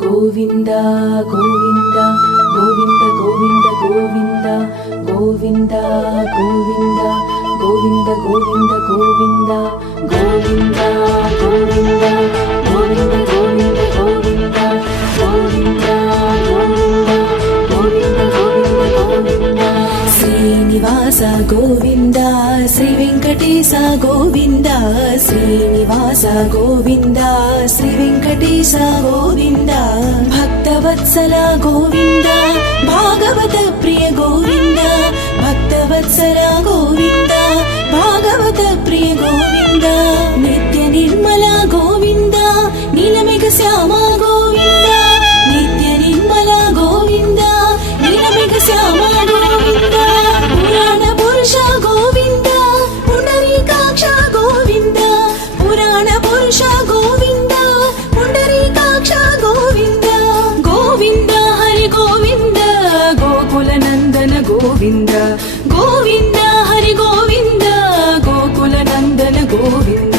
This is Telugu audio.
గోవింద గోవింద గోవింద గోవింద గోవింద గోవింద గోవింద గోవింద గోవింద గోవింద గోవింద గోవింద గోవింద గోవింద గోవింద గోవింద గోవింద గోవింద గోవింద శ్రీనివాస గోవింద శ్రీ వెంకటేశ గోవింద శ్రీనివాస గోవింద శ్రీ వెంకటేశ గోవింద భక్తవత్సల గోవింద భాగవత ప్రియ గోవింద భక్తవత్సల గోవింద భాగవత ప్రియ గోవింద నిత్య నిర్మల గోవింద నీలమేఘ శ్యామ గోవింద నిత్య నిర్మల గోవింద నీలమేఘ శ్యామ గోవింద పురాణ పురుష గోవింద పుండరీకాక్ష గోవింద పురాణ పురుష గోవింద పుండరీకాక్ష గోవింద గోవింద హరి గోవింద గోకుల నందన గోవింద గోవింద హరి గోవింద గోకుల నందన గోవింద